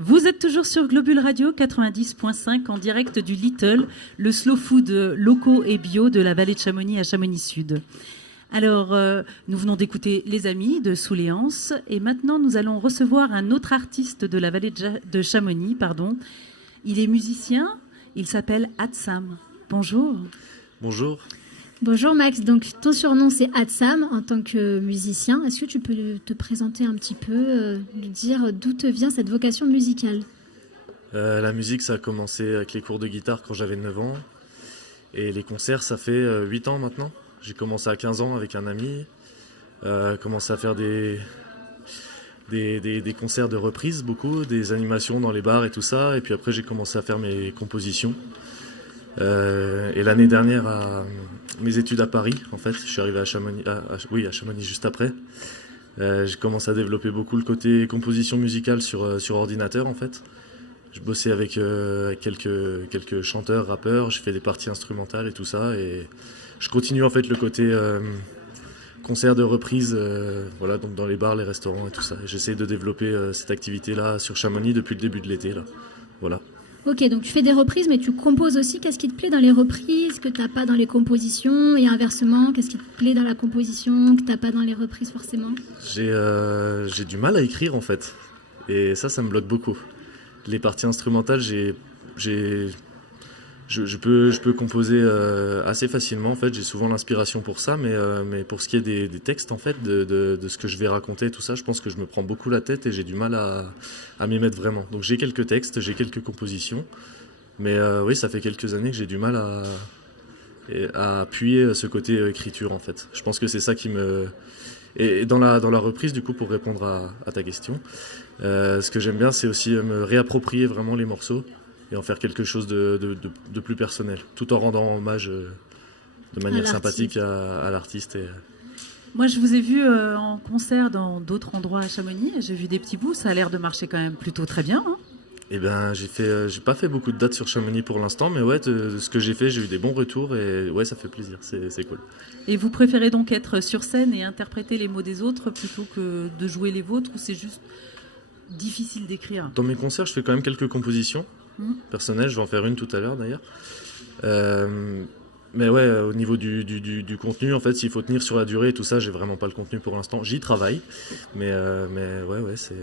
Vous êtes toujours sur Globule Radio 90.5 en direct du Little, le slow food locaux et bio de la vallée de Chamonix à Chamonix Sud. Alors, nous venons d'écouter Les Amis de Souléance et maintenant nous allons recevoir un autre artiste de la vallée de Chamonix. Il est musicien, il s'appelle Atsam. Bonjour. Bonjour. Bonjour Max, donc ton surnom c'est Atsam en tant que musicien. Est-ce que tu peux te présenter un petit peu, nous dire d'où te vient cette vocation musicale ? La musique, ça a commencé avec les cours de guitare quand j'avais 9 ans. Et les concerts, ça fait 8 ans maintenant. J'ai commencé à 15 ans avec un ami. Commencé à faire des concerts de reprise, beaucoup, des animations dans les bars et tout ça. Et puis après, j'ai commencé à faire mes compositions. Et l'année dernière, à mes études à Paris, en fait, je suis arrivé à Chamonix, à Chamonix juste après. J'ai commencé à développer beaucoup le côté composition musicale sur ordinateur, en fait. Je bossais avec quelques chanteurs, rappeurs, j'ai fait des parties instrumentales et tout ça. Et je continue en fait le côté concert de reprise, voilà, donc dans les bars, les restaurants et tout ça. Et j'essaie de développer cette activité-là sur Chamonix depuis le début de l'été, là. Voilà. Ok, donc tu fais des reprises, mais tu composes aussi. Qu'est-ce qui te plaît dans les reprises que t'as pas dans les compositions ? Et inversement, qu'est-ce qui te plaît dans la composition que t'as pas dans les reprises forcément ? J'ai du mal à écrire en fait, et ça me bloque beaucoup. Les parties instrumentales, je peux composer assez facilement en fait. J'ai souvent l'inspiration pour ça, mais pour ce qui est des textes en fait, de ce que je vais raconter, tout ça, je pense que je me prends beaucoup la tête et j'ai du mal à m'y mettre vraiment. Donc j'ai quelques textes, j'ai quelques compositions, mais oui, ça fait quelques années que j'ai du mal à appuyer ce côté écriture en fait. Je pense que c'est ça qui me... Et dans la reprise, du coup, pour répondre à ta question, ce que j'aime bien, c'est aussi me réapproprier vraiment les morceaux et en faire quelque chose de plus personnel, tout en rendant hommage de manière sympathique à l'artiste. Moi, je vous ai vu en concert dans d'autres endroits à Chamonix. J'ai vu des petits bouts, ça a l'air de marcher quand même plutôt très bien. Hein. Eh ben, j'ai pas fait beaucoup de dates sur Chamonix pour l'instant, mais ouais, de ce que j'ai fait, j'ai eu des bons retours et ouais, ça fait plaisir, c'est cool. Et vous préférez donc être sur scène et interpréter les mots des autres plutôt que de jouer les vôtres, ou c'est juste difficile d'écrire ? Dans mes concerts, je fais quand même quelques compositions personnelles, je vais en faire une tout à l'heure d'ailleurs. Mais ouais, au niveau du contenu, en fait, s'il faut tenir sur la durée et tout ça, j'ai vraiment pas le contenu pour l'instant. J'y travaille, mais ouais, c'est...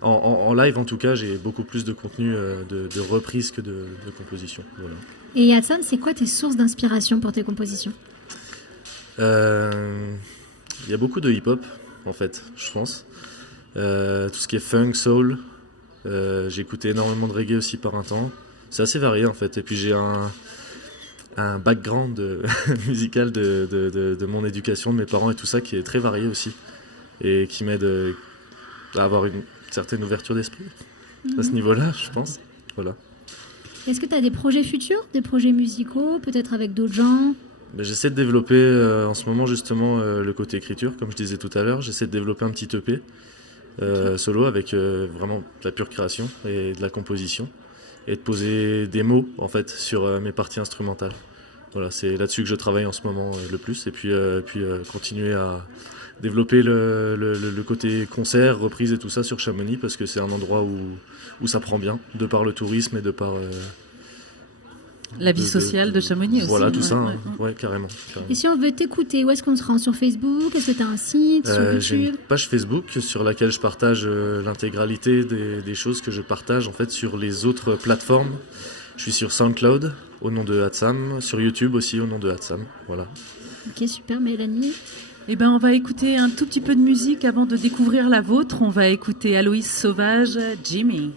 En live, en tout cas, j'ai beaucoup plus de contenu de reprise que de composition. Voilà. Et Yatsan, c'est quoi tes sources d'inspiration pour tes compositions ? Il y a beaucoup de hip-hop, en fait, je pense. Tout ce qui est funk, soul. J'ai écouté énormément de reggae aussi par un temps. C'est assez varié, en fait. Et puis j'ai un background musical de mon éducation, de mes parents et tout ça, qui est très varié aussi. Et qui m'aide à avoir une certaine ouverture d'esprit à ce niveau-là, je pense. Voilà. Est-ce que tu as des projets futurs, des projets musicaux, peut-être avec d'autres gens ? J'essaie de développer en ce moment justement le côté écriture, comme je disais tout à l'heure. J'essaie de développer un petit EP solo avec vraiment de la pure création et de la composition et de poser des mots en fait sur mes parties instrumentales. Voilà, c'est là-dessus que je travaille en ce moment le plus, et puis continuer à développer le côté concert, reprise et tout ça sur Chamonix, parce que c'est un endroit où ça prend bien, de par le tourisme et de par... la vie sociale de Chamonix aussi. Voilà, tout ça, ouais, carrément. Et si on veut t'écouter, où est-ce qu'on se rend ? Sur Facebook ? Est-ce que tu as un site sur YouTube ? J'ai une page Facebook sur laquelle je partage l'intégralité des choses que je partage en fait sur les autres plateformes. Je suis sur SoundCloud au nom de Atsam, sur YouTube aussi au nom de Atsam. Voilà. Ok, super, Mélanie. Eh ben, on va écouter un tout petit peu de musique avant de découvrir la vôtre. On va écouter Aloïs Sauvage, Jimmy.